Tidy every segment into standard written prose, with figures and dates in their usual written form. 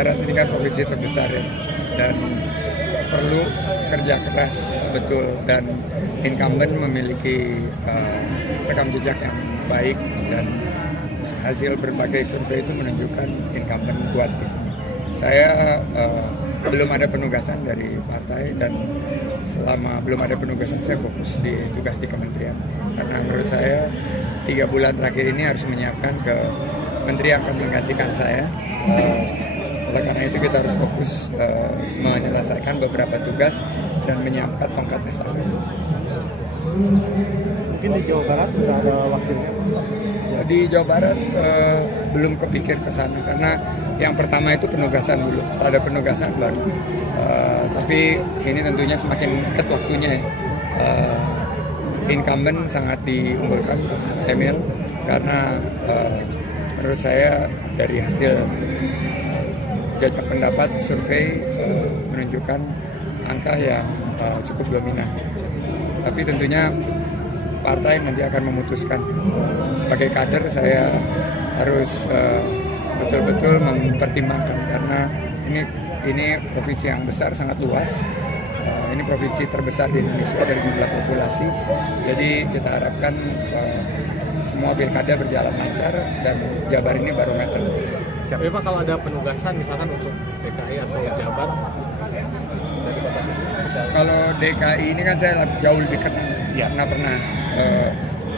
Barat ini kan provinsi terbesar ya, dan perlu kerja keras betul, dan incumbent memiliki rekam jejak yang baik, dan hasil berbagai survei itu menunjukkan incumbent kuat di sini. Saya belum ada penugasan dari partai, dan selama belum ada penugasan saya fokus di tugas di kementerian, karena menurut saya 3 bulan terakhir ini harus menyiapkan ke menteri yang akan menggantikan saya. Oleh karena itu kita harus fokus menyelesaikan beberapa tugas dan menyiapkan tongkat estafet. Mungkin di Jawa Barat sudah ada wakilnya? Ya, di Jawa Barat belum kepikir ke sana, karena yang pertama itu penugasan dulu. Ada penugasan baru. Tapi ini tentunya semakin dekat waktunya ya. Incumbent sangat diunggulkan Emil, karena menurut saya dari hasil jajak pendapat survei menunjukkan angka yang cukup dominan. Tapi tentunya partai nanti akan memutuskan. Sebagai kader saya harus betul-betul mempertimbangkan, karena ini provinsi yang besar, sangat luas. Ini provinsi terbesar di Indonesia dari jumlah populasi. Jadi kita harapkan semua pilkada berjalan lancar, dan Jabar ini barometer. Tapi Pak, kalau ada penugasan misalkan untuk DKI atau Jabar dari Bapak sendiri? Kalau DKI ini kan saya jauh lebih kenal, ya, karena pernah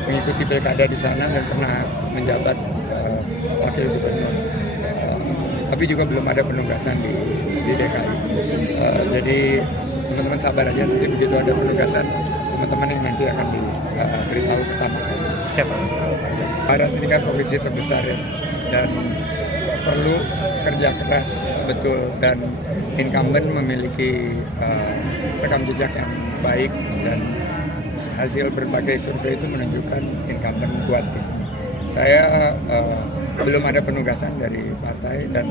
mengikuti pilkada di sana dan pernah menjabat wakil gubernur. Tapi juga belum ada penugasan di DKI. Jadi teman-teman sabar aja, nanti begitu ada penugasan, teman-teman yang nanti akan diberitahu pertama. Siapa? Barat ini kan provinsi terbesar ya, dan perlu kerja keras betul, dan incumbent memiliki rekam jejak yang baik, dan hasil berbagai survei itu menunjukkan incumbent kuat di sini. Saya belum ada penugasan dari partai, dan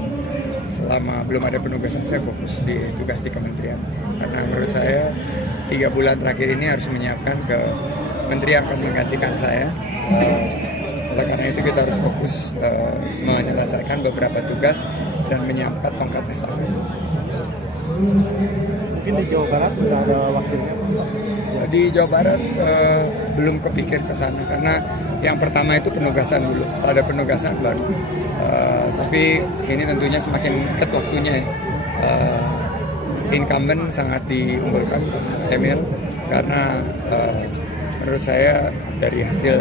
selama belum ada penugasan saya fokus di tugas di kementerian, karena menurut saya 3 bulan terakhir ini harus menyiapkan ke menteri yang akan menggantikan saya. Oleh karena itu kita harus fokus menyelesaikan beberapa tugas dan menyiapkan tongkat estafet. Mungkin di Jawa Barat sudah ada wakilnya? Ya, di Jawa Barat belum kepikir ke sana, karena yang pertama itu penugasan dulu. Ada penugasan baru. Tapi ini tentunya semakin dekat waktunya ya. Incumbent sangat diunggulkan Emil, karena menurut saya dari hasil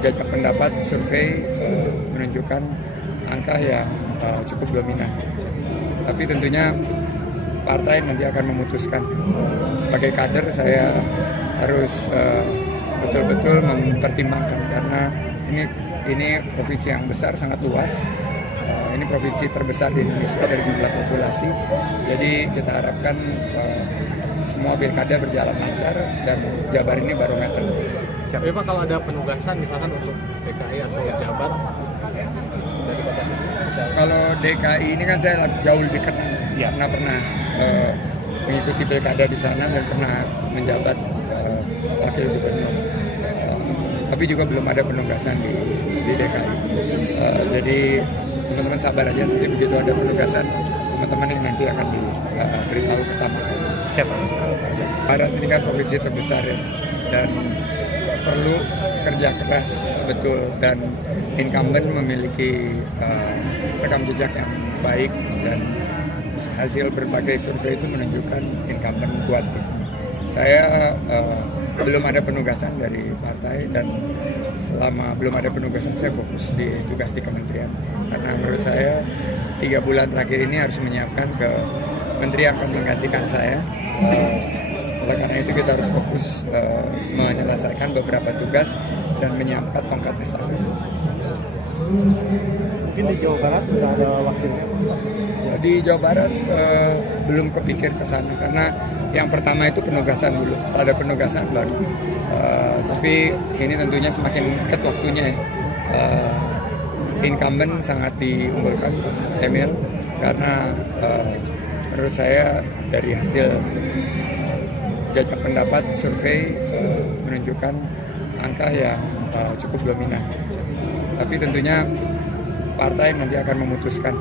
jajak pendapat survei menunjukkan angka yang cukup dominan. Tapi tentunya partai nanti akan memutuskan. Sebagai kader saya harus betul-betul mempertimbangkan, karena ini provinsi yang besar, sangat luas. Ini provinsi terbesar di Indonesia dari jumlah populasi. Jadi kita harapkan semua pilkada berjalan lancar, dan Jabar ini barometer. Tapi Pak, kalau ada penugasan misalkan untuk DKI atau Jabar dari Bapak sendiri? Kalau DKI ini kan saya jauh lebih kenal, ya, karena pernah mengikuti pilkada di sana dan pernah menjabat wakil gubernur. Tapi juga belum ada penugasan di DKI. Jadi teman-teman sabar aja, nanti begitu ada penugasan, teman-teman yang nanti akan diberitahu pertama. Siapa? Barat ini kan provinsi terbesar ya, dan perlu kerja keras betul, dan incumbent memiliki rekam jejak yang baik, dan hasil berbagai survei itu menunjukkan incumbent kuat di sini. Saya belum ada penugasan dari partai, dan selama belum ada penugasan saya fokus di tugas di kementerian, karena menurut saya 3 bulan terakhir ini harus menyiapkan ke menteri yang akan menggantikan saya. Oleh karena itu kita harus fokus menyelesaikan beberapa tugas dan menyiapkan tongkat estafet. Mungkin di Jawa Barat sudah ada wakilnya? Ya, di Jawa Barat belum kepikir ke sana, karena yang pertama itu penugasan dulu. Ada penugasan baru. Tapi ini tentunya semakin dekat waktunya ya. Incumbent sangat diunggulkan Emil, karena menurut saya dari hasil jajak pendapat survei menunjukkan angka yang cukup dominan. Tapi tentunya partai nanti akan memutuskan.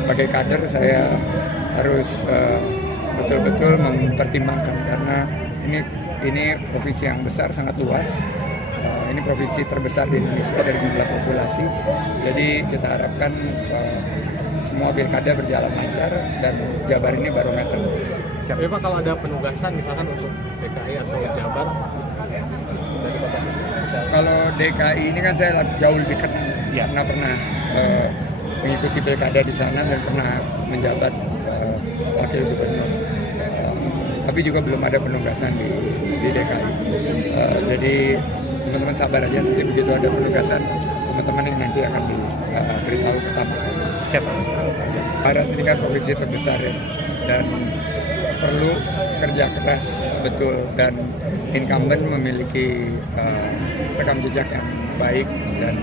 Sebagai kader saya harus betul-betul mempertimbangkan karena ini provinsi yang besar, sangat luas. Ini provinsi terbesar di Indonesia dari jumlah populasi. Jadi kita harapkan semua pilkada berjalan lancar dan Jabar ini barometer. Tapi Pak, kalau ada penugasan misalkan untuk DKI atau Jabar dari kota sini? Kalau DKI ini kan saya jauh lebih dekat, karena pernah mengikuti pilkada di sana dan pernah menjabat wakil gubernur. Tapi juga belum ada penugasan di DKI. Jadi teman-teman sabar aja, nanti begitu ada penugasan teman-teman yang nanti akan diberitahu pertama. Siapa? Barat ini kan provinsi terbesar ya, dan perlu kerja keras betul, dan incumbent memiliki rekam jejak yang baik, dan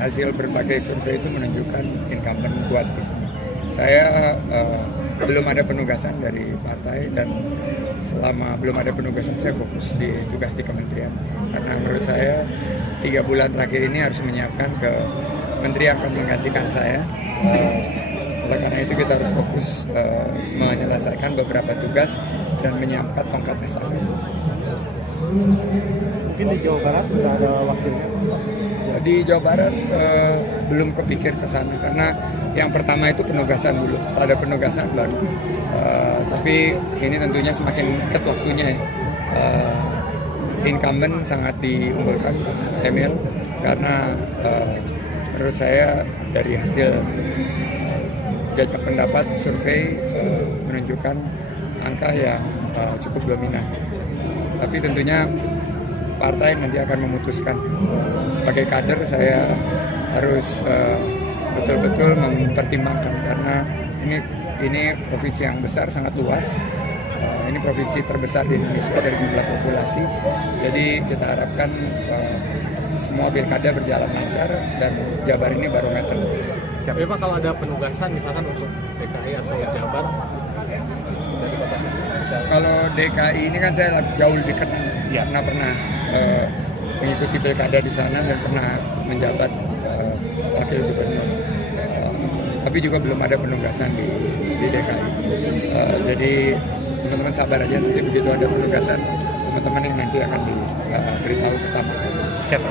hasil berbagai survei itu menunjukkan incumbent kuat di sini. Saya belum ada penugasan dari partai, dan selama belum ada penugasan saya fokus di tugas di kementerian, karena menurut saya 3 bulan terakhir ini harus menyiapkan ke menteri yang akan menggantikan saya. Oleh karena itu kita harus fokus menyelesaikan beberapa tugas dan menyiapkan tongkat estafet. Mungkin di Jawa Barat sudah ada wakilnya? Di Jawa Barat belum kepikir ke sana, karena yang pertama itu penugasan dulu. Ada penugasan baru. Tapi ini tentunya semakin dekat waktunya ya. Incumbent sangat diunggulkan Emil, karena menurut saya dari hasil jajak pendapat survei menunjukkan angka yang cukup dominan. Tapi tentunya partai nanti akan memutuskan. Sebagai kader saya harus betul-betul mempertimbangkan karena ini provinsi yang besar, sangat luas. Ini provinsi terbesar di Indonesia dari jumlah populasi. Jadi kita harapkan semua pilkada berjalan lancar dan Jabar ini barometer. Tapi Pak, kalau ada penugasan misalkan untuk DKI atau Jabar dari kota sini? Kalau DKI ini kan saya jauh lebih dekat, karena pernah mengikuti pilkada di sana dan pernah menjabat wakil gubernur. Tapi juga belum ada penugasan di DKI. Jadi teman-teman sabar aja, nanti begitu ada penugasan teman-teman yang nanti akan diberitahu pertama. Siapa?